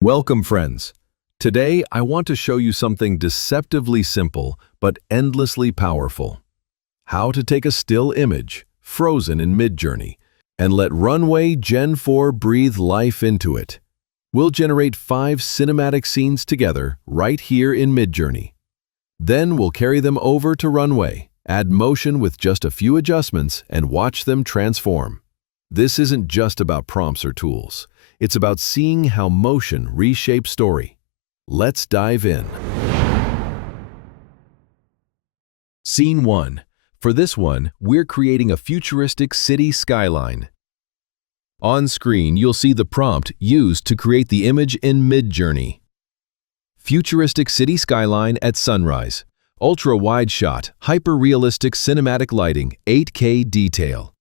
Welcome, friends. Today, I want to show you something deceptively simple but endlessly powerful. How to take a still image, frozen in MidJourney, and let Runway Gen-4 breathe life into it. We'll generate 5 cinematic scenes together right here in MidJourney. Then we'll carry them over to Runway, add motion with just a few adjustments, and watch them transform. This isn't just about prompts or tools. It's about seeing how motion reshapes story. Let's dive in. Scene 1. For this one, we're creating a futuristic city skyline. On screen, you'll see the prompt used to create the image in MidJourney. Futuristic city skyline at sunrise. Ultra-wide shot, hyper-realistic cinematic lighting, 8K detail.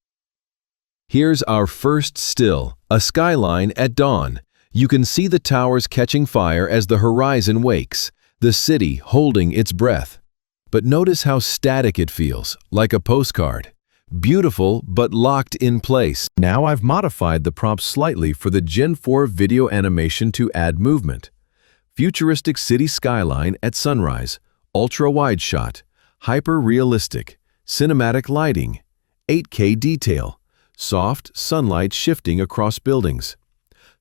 Here's our first still, a skyline at dawn. You can see the towers catching fire as the horizon wakes, the city holding its breath. But notice how static it feels, like a postcard. Beautiful, but locked in place. Now I've modified the prompt slightly for the Gen 4 video animation to add movement. Futuristic city skyline at sunrise, ultra-wide shot, hyper-realistic, cinematic lighting, 8K detail. Soft sunlight shifting across buildings.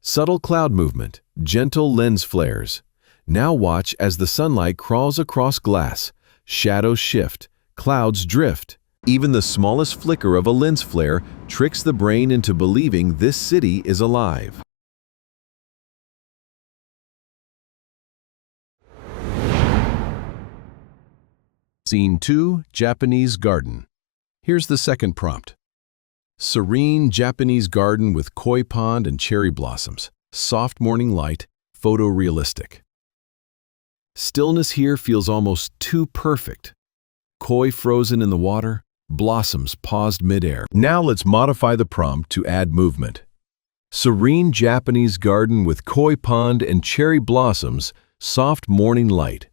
Subtle cloud movement, gentle lens flares. Now watch as the sunlight crawls across glass. Shadows shift, clouds drift. Even the smallest flicker of a lens flare tricks the brain into believing this city is alive. Scene 2, Japanese garden. Here's the second prompt. Serene Japanese garden with koi pond and cherry blossoms. Soft morning light, photorealistic. Stillness here feels almost too perfect. Koi frozen in the water, blossoms paused midair. Now let's modify the prompt to add movement. Serene Japanese garden with koi pond and cherry blossoms, soft morning light.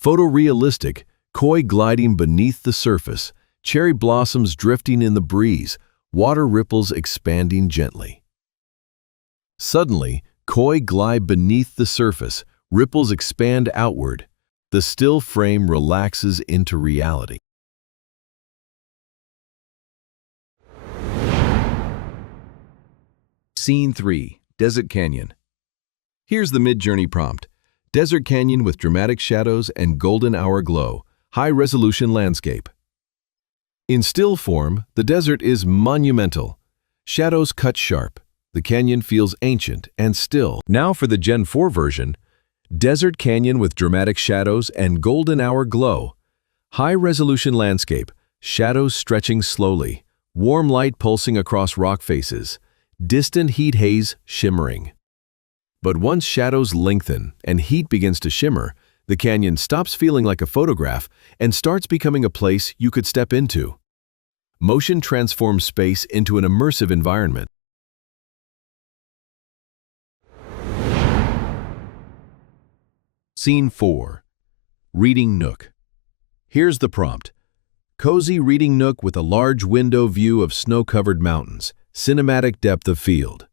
Photorealistic, koi gliding beneath the surface, cherry blossoms drifting in the breeze, water ripples expanding gently. Suddenly, koi glide beneath the surface, ripples expand outward. The still frame relaxes into reality. Scene 3, Desert Canyon. Here's the MidJourney prompt. Desert canyon with dramatic shadows and golden hour glow, high-resolution landscape. In still form, the desert is monumental. Shadows cut sharp. The canyon feels ancient and still. Now for the Gen 4 version, desert canyon with dramatic shadows and golden hour glow. High-resolution landscape, shadows stretching slowly, warm light pulsing across rock faces, distant heat haze shimmering. But once shadows lengthen and heat begins to shimmer, the canyon stops feeling like a photograph and starts becoming a place you could step into. Motion transforms space into an immersive environment. Scene 4, Reading Nook. Here's the prompt. Cozy reading nook with a large window view of snow-covered mountains, cinematic depth of field.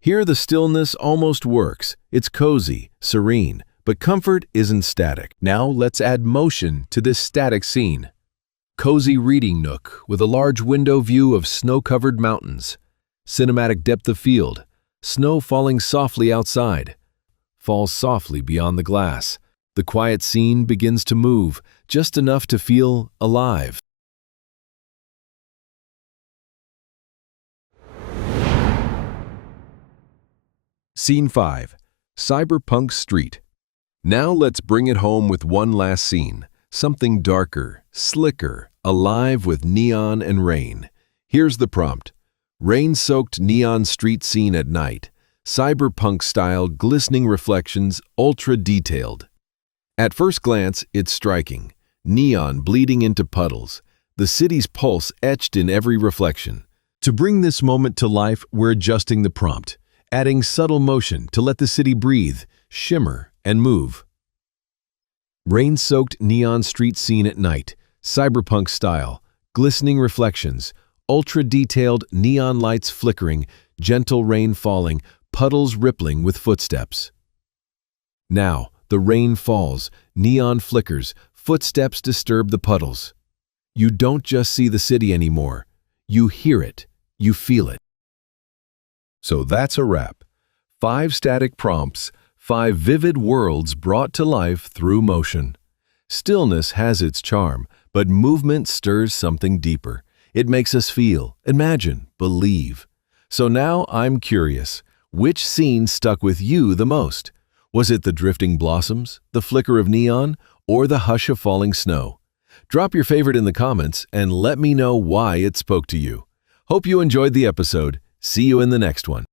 Here the stillness almost works. It's cozy, serene, but comfort isn't static. Now let's add motion to this static scene. Cozy reading nook with a large window view of snow-covered mountains. Cinematic depth of field. Snow falling softly outside. Falls softly beyond the glass. The quiet scene begins to move, just enough to feel alive. Scene 5, Cyberpunk Street. Now let's bring it home with one last scene. Something darker, slicker, alive with neon and rain. Here's the prompt. Rain-soaked neon street scene at night. Cyberpunk-style glistening reflections, ultra-detailed. At first glance, it's striking. Neon bleeding into puddles. The city's pulse etched in every reflection. To bring this moment to life, we're adjusting the prompt, adding subtle motion to let the city breathe, shimmer, and move. Rain-soaked neon street scene at night, cyberpunk style, glistening reflections, ultra-detailed neon lights flickering, gentle rain falling, puddles rippling with footsteps. Now, the rain falls, neon flickers, footsteps disturb the puddles. You don't just see the city anymore. You hear it. You feel it. So that's a wrap. 5 static prompts, 5 vivid worlds brought to life through motion. Stillness has its charm, but movement stirs something deeper. It makes us feel, imagine, believe. So now I'm curious, which scene stuck with you the most? Was it the drifting blossoms, the flicker of neon, or the hush of falling snow? Drop your favorite in the comments and let me know why it spoke to you. Hope you enjoyed the episode. See you in the next one.